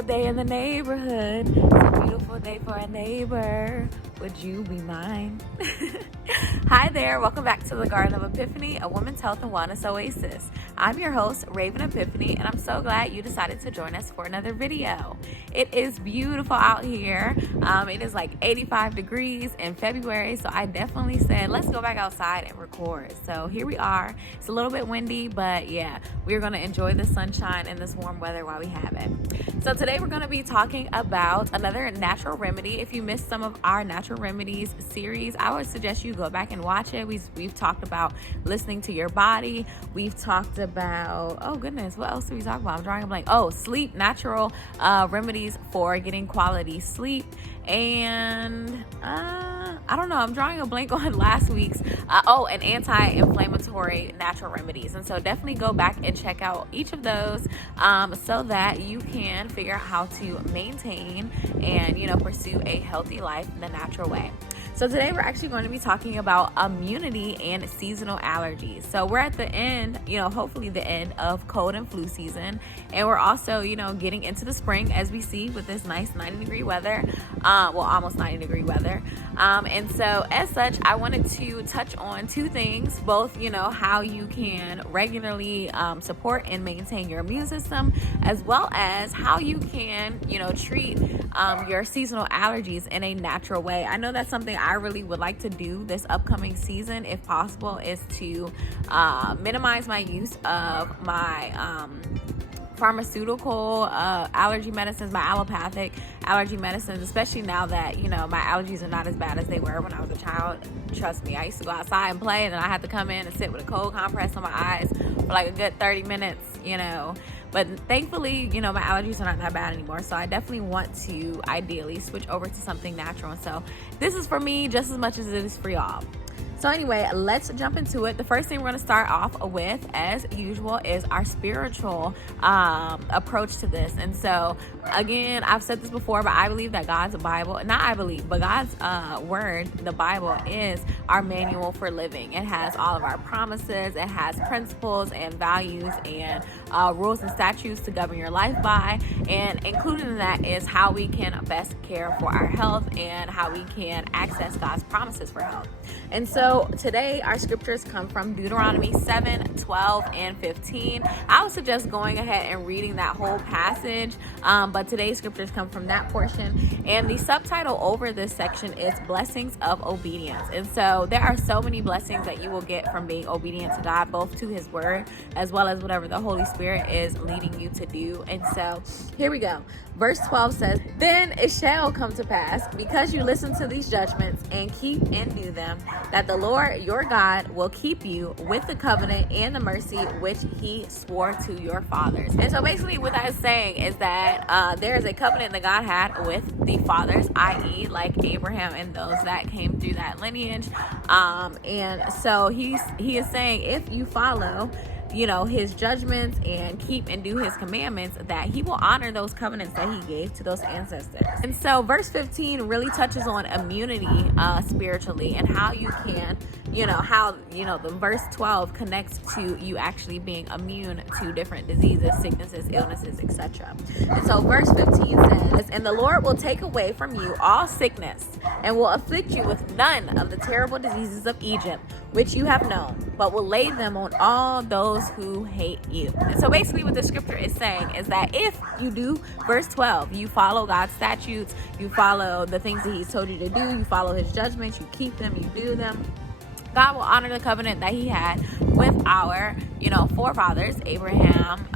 beautiful day in the neighborhood. It's a beautiful day for a neighbor. Would you be mine? Hi there, welcome back to the Garden of Epiphany, a women's health and wellness oasis. I'm your host, Raven Epiphany, and I'm so glad you decided to join us for another video. It is beautiful out here. It is like 85 degrees in February, so I definitely said, let's go back outside and record. So here we are. It's a little bit windy, but yeah, we're gonna enjoy the sunshine and this warm weather while we have it. So today we're gonna be talking about another natural remedy. If you missed some of our natural remedies series, I would suggest you go back and watch it. We've talked about listening to your body. We've talked about, oh goodness, what else did we talk about? I'm drawing a blank. Oh, sleep, natural remedies for getting quality sleep. And I don't know, I'm drawing a blank on last week's and anti-inflammatory natural remedies. And so definitely go back and check out each of those so that you can figure out how to maintain and pursue a healthy life in the natural way. So today we're actually going to be talking about immunity and seasonal allergies. So we're at the end, hopefully the end of cold and flu season. And we're also, getting into the spring as we see with this nice 90-degree weather, almost 90-degree weather. And so as such, I wanted to touch on two things, both, how you can regularly support and maintain your immune system, as well as how you can, treat your seasonal allergies in a natural way. I know that's something I really would like to do this upcoming season, if possible, is to minimize my use of my pharmaceutical allergy medicines, my allopathic allergy medicines, especially now that my allergies are not as bad as they were when I was a child. Trust me, I used to go outside and play, and then I had to come in and sit with a cold compress on my eyes for like a good 30 minutes, But thankfully, my allergies are not that bad anymore. So I definitely want to ideally switch over to something natural. And so this is for me just as much as it is for y'all. So anyway, let's jump into it. The first thing we're going to start off with, as usual, is our spiritual approach to this. And so, again, I've said this before, but I believe that God's Bible, not I believe, but God's word, the Bible, is our manual for living. It has all of our promises. It has principles and values and rules and statutes to govern your life by. And included in that is how we can best care for our health and how we can access God's promises for health. And so today our scriptures come from Deuteronomy 7, 12, and 15. I would suggest going ahead and reading that whole passage, but today's scriptures come from that portion. And the subtitle over this section is Blessings of Obedience. And so there are so many blessings that you will get from being obedient to God, both to his word as well as whatever the Holy Spirit is leading you to do. And so here we go. Verse 12 says, "Then it shall come to pass, because you listen to these judgments and keep and do them, that the Lord your God will keep you with the covenant and the mercy which he swore to your fathers." And so basically what that is saying is that there is a covenant that God had with the fathers, i.e. like Abraham and those that came through that lineage. And so he is saying, if you follow his judgments and keep and do his commandments, that he will honor those covenants that he gave to those ancestors. And so verse 15 really touches on immunity spiritually, and how you can, the verse 12 connects to you actually being immune to different diseases, sicknesses, illnesses, etc. And so verse 15 says, "And the Lord will take away from you all sickness, and will afflict you with none of the terrible diseases of Egypt, which you have known, but will lay them on all those who hate you." And so basically what the scripture is saying is that if you do verse 12, you follow God's statutes, you follow the things that he's told you to do, you follow his judgments, you keep them, you do them, God will honor the covenant that he had with our, forefathers, Abraham,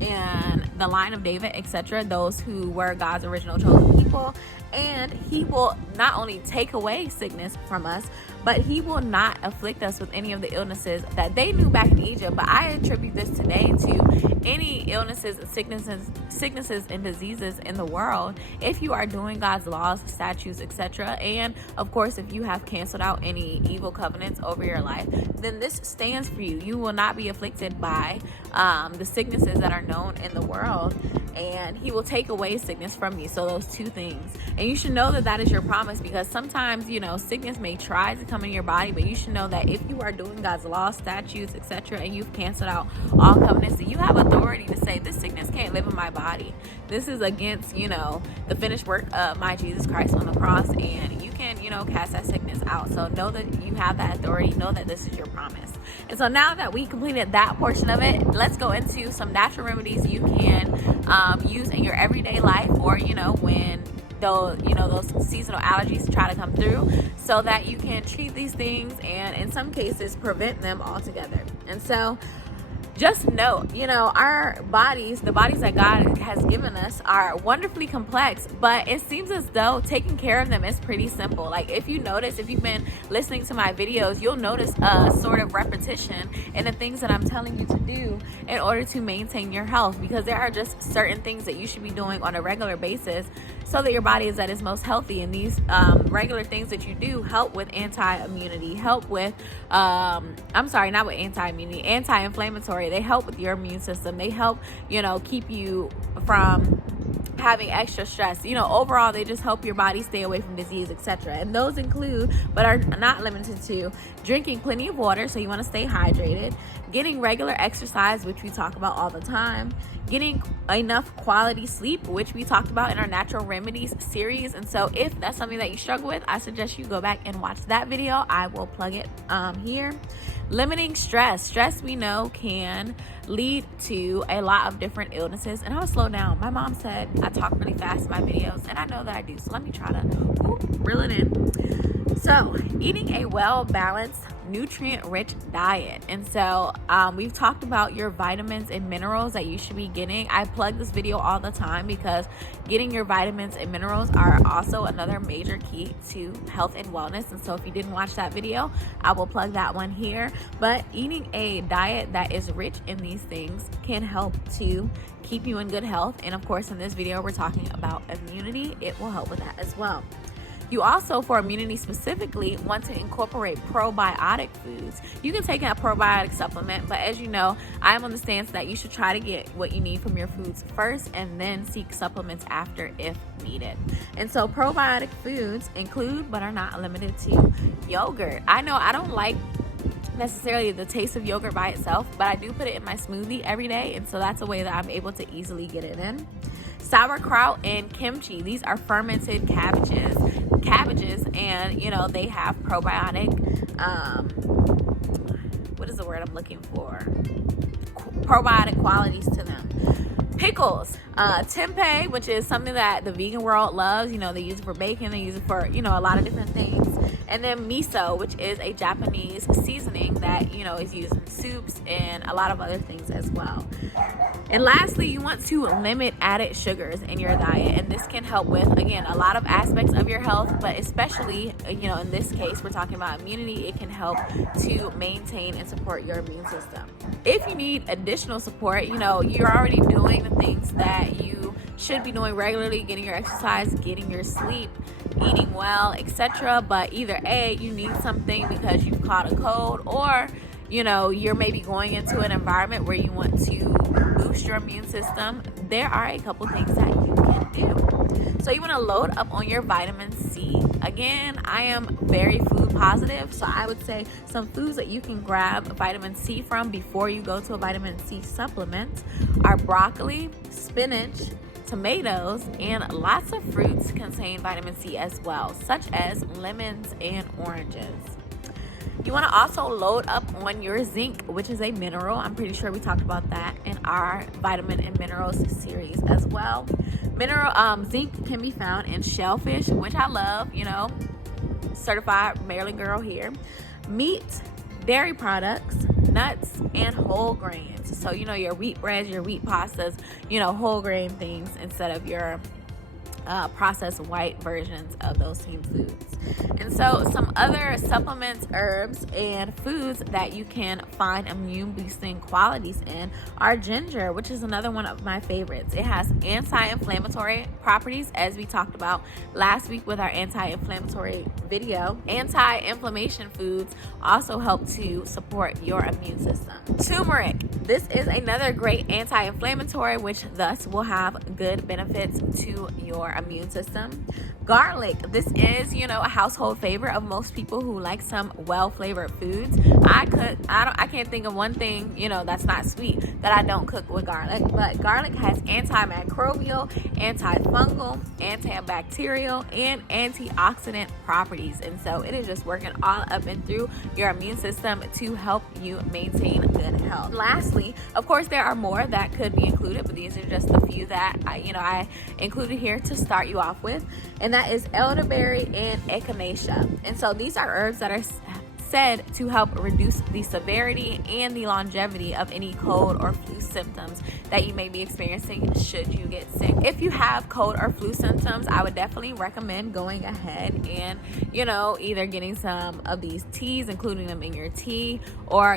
and the line of David, etc., those who were God's original chosen people. And he will not only take away sickness from us, but he will not afflict us with any of the illnesses that they knew back in Egypt. But I attribute this today to any illnesses, sicknesses and diseases in the world. If you are doing God's laws, statutes, etc., and of course, if you have canceled out any evil covenants over your life, then this stands for you. You will not be afflicted by the sicknesses that are known in the world, and he will take away sickness from you. So those two things. And you should know that that is your promise, because sometimes, you know, sickness may try to come in your body, but you should know that if you are doing God's laws, statutes, etc., and you've canceled out all covenants, that you have authority to say, this sickness can't live in my body. This is against, you know, the finished work of my Jesus Christ on the cross, and you can, you know, cast that sickness out. So know that you have that authority. Know that this is your promise. And so now that we completed that portion of it, let's go into some natural remedies you can use in your everyday life, or, you know, when those seasonal allergies try to come through, so that you can treat these things and in some cases prevent them altogether. And so just know, you know, our bodies, the bodies that God has given us, are wonderfully complex, but it seems as though taking care of them is pretty simple. Like, if you notice, if you've been listening to my videos, you'll notice a sort of repetition in the things that I'm telling you to do in order to maintain your health, because there are just certain things that you should be doing on a regular basis so that your body is at its most healthy. And these regular things that you do help with anti-immunity, help with not with anti-immunity, anti-inflammatory. They help with your immune system. They help, you know, keep you from having extra stress. You know, overall, they just help your body stay away from disease, etc. And those include, but are not limited to, drinking plenty of water, so you want to stay hydrated, getting regular exercise, which we talk about all the time, getting enough quality sleep, which we talked about in our natural remedies series. And so if that's something that you struggle with, I suggest you go back and watch that video. I will plug it here. Limiting stress. Stress, we know, can lead to a lot of different illnesses. And I'll slow down. My mom said I talk really fast in my videos, and I know that I do. So let me try to reel it in. So, eating a well-balanced, nutrient-rich diet. And so we've talked about your vitamins and minerals that you should be getting. I plug this video all the time because getting your vitamins and minerals are also another major key to health and wellness. And so if you didn't watch that video, I will plug that one here. But eating a diet that is rich in these things can help to keep you in good health. And of course, in this video, we're talking about immunity. It will help with that as well. You also, for immunity specifically, want to incorporate probiotic foods. You can take a probiotic supplement, but as you know, I am on the stance that you should try to get what you need from your foods first and then seek supplements after if needed. And so probiotic foods include, but are not limited to, yogurt. I know I don't like necessarily the taste of yogurt by itself, but I do put it in my smoothie every day, and so that's a way that I'm able to easily get it in. Sauerkraut and kimchi. These are fermented cabbages, and you know, they have probiotic what is the word I'm looking for? Probiotic qualities to them. Pickles, tempeh, which is something that the vegan world loves. You know, they use it for bacon, they use it for, you know, a lot of different things. And then miso, which is a Japanese seasoning that, you know, is used in soups and a lot of other things as well. And lastly, you want to limit added sugars in your diet. And this can help with, again, a lot of aspects of your health, but especially, you know, in this case, we're talking about immunity. It can help to maintain and support your immune system. If you need additional support, you know, you're already doing the things that you should be doing regularly, getting your exercise, getting your sleep, eating well, etc. But either A, you need something because you've caught a cold, or, you know, you're maybe going into an environment where you want to boost your immune system. There are a couple things that you can do. So you want to load up on your vitamin C. Again, I am very food positive, so I would say some foods that you can grab vitamin C from before you go to a vitamin C supplement are broccoli, spinach, tomatoes, and lots of fruits contain vitamin C as well, such as lemons and oranges. You want to also load up on your zinc, which is a mineral. I'm pretty sure we talked about that in our vitamin and minerals series as well. Zinc can be found in shellfish, which I love, you know, certified Maryland girl here. Meat, dairy products, nuts, and whole grains. So, you know, your wheat breads, your wheat pastas, you know, whole grain things instead of your processed white versions of those same foods. And so some other supplements, herbs, and foods that you can find immune boosting qualities in are ginger, which is another one of my favorites. It has anti-inflammatory properties, as we talked about last week with our anti-inflammatory video. Anti-inflammation foods also help to support your immune system. Turmeric. This is another great anti-inflammatory, which thus will have good benefits to your your immune system. Garlic, this is, a household favorite of most people who like some well-flavored foods. I can't think of one thing, that's not sweet that I don't cook with garlic. But garlic has antimicrobial, antifungal, antibacterial, and antioxidant properties. And so it is just working all up and through your immune system to help you maintain good health. Lastly, of course, there are more that could be included, but these are just a few that I included here to start you off with. And that is elderberry and echinacea. And so these are herbs that are said to help reduce the severity and the longevity of any cold or flu symptoms that you may be experiencing should you get sick. If you have cold or flu symptoms, I would definitely recommend going ahead and, either getting some of these teas, including them in your tea, or,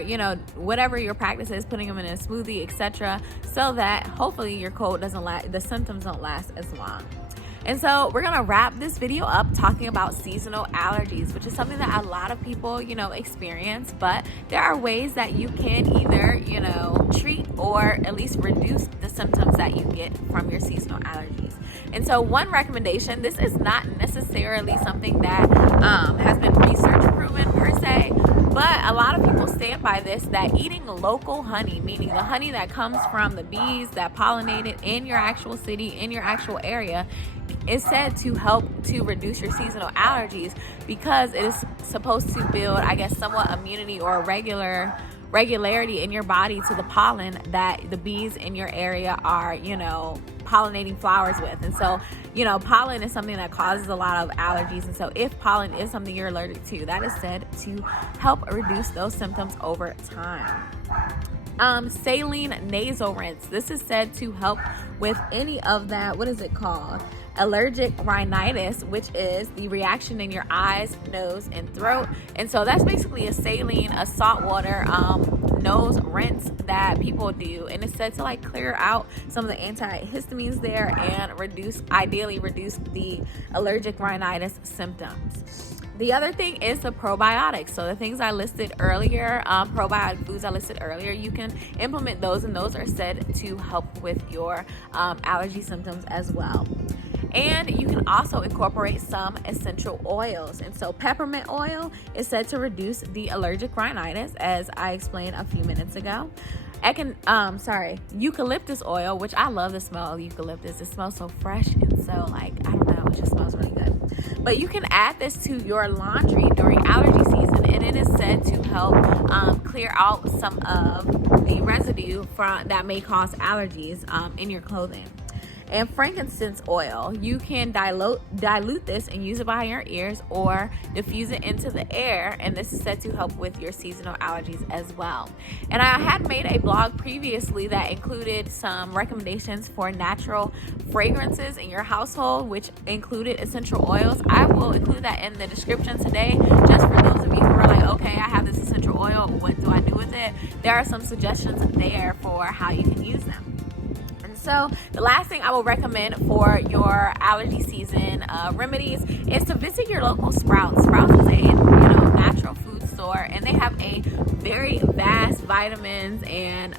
whatever your practice is, putting them in a smoothie, etc., so that hopefully your cold doesn't last, the symptoms don't last as long. And so we're going to wrap this video up talking about seasonal allergies, which is something that a lot of people, experience, but there are ways that you can either, treat or at least reduce the symptoms that you get from your seasonal allergies. And so one recommendation, this is not necessarily something that has been research proven per se, but a lot of people stand by this, that eating local honey, meaning the honey that comes from the bees that pollinated in your actual city, in your actual area, is said to help to reduce your seasonal allergies because it is supposed to build, somewhat immunity or regularity in your body to the pollen that the bees in your area are, pollinating flowers with. And so, pollen is something that causes a lot of allergies. And so if pollen is something you're allergic to, that is said to help reduce those symptoms over time. Saline nasal rinse. This is said to help with any of that, what is it called? Allergic rhinitis, which is the reaction in your eyes, nose, and throat. And so that's basically a saltwater nose rinse that people do, and it's said to clear out some of the antihistamines there and ideally reduce the allergic rhinitis symptoms. The other thing is the probiotics. So the things I listed earlier, probiotic foods I listed earlier, you can implement those, and those are said to help with your allergy symptoms as well. And you can also incorporate some essential oils. And so peppermint oil is said to reduce the allergic rhinitis, as I explained a few minutes ago. Eucalyptus oil, which I love the smell of eucalyptus. It smells so fresh and so it just smells really good. But you can add this to your laundry during allergy season, and it is said to help clear out some of the residue that may cause allergies in your clothing. And frankincense oil, you can dilute this and use it behind your ears or diffuse it into the air, and this is said to help with your seasonal allergies as well. And I had made a blog previously that included some recommendations for natural fragrances in your household, which included essential oils. I will include that in the description today, just for those of you who are like, okay, I have this essential oil, what do I do with it? There are some suggestions there for how you can use them. So the last thing I will recommend for your allergy season remedies is to visit your local Sprouts. Sprouts is a natural food store, and they have a very vast vitamins and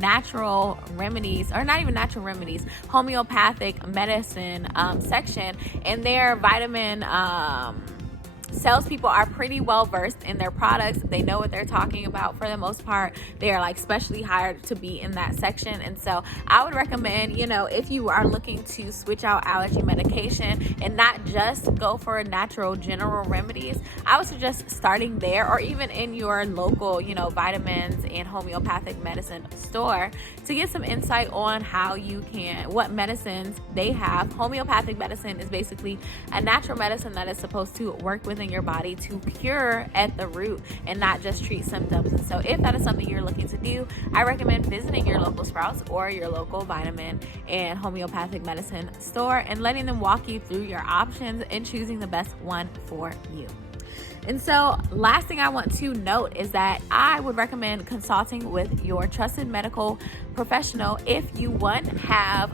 natural remedies, or not even natural remedies, homeopathic medicine section, and their vitamin salespeople are pretty well versed in their products. They know what they're talking about for the most part. They are specially hired to be in that section. And so I would recommend, if you are looking to switch out allergy medication and not just go for natural general remedies, I would suggest starting there, or even in your local, vitamins and homeopathic medicine store, to get some insight on what medicines they have. Homeopathic medicine is basically a natural medicine that is supposed to work within your body to cure at the root and not just treat symptoms. And so if that is something you're looking to do, I recommend visiting your local Sprouts or your local vitamin and homeopathic medicine store and letting them walk you through your options and choosing the best one for you. And so, last thing I want to note is that I would recommend consulting with your trusted medical professional if you, one, have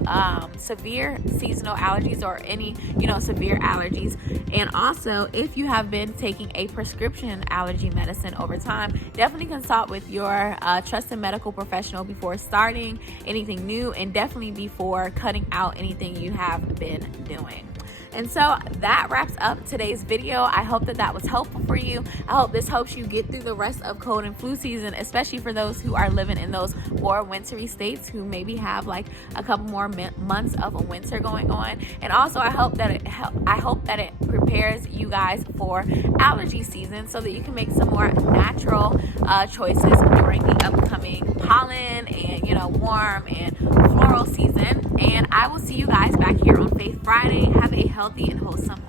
severe seasonal allergies or any, severe allergies. And also, if you have been taking a prescription allergy medicine over time, definitely consult with your trusted medical professional before starting anything new, and definitely before cutting out anything you have been doing. And so that wraps up today's video. I hope that was helpful for you. I hope this helps you get through the rest of cold and flu season, especially for those who are living in those more wintry states who maybe have like a couple more months of a winter going on. And also, I hope that it prepares you guys for allergy season so that you can make some more natural choices during the upcoming pollen and warm and floral season. And I will see you guys back here on Faith Friday. Have a healthy and wholesome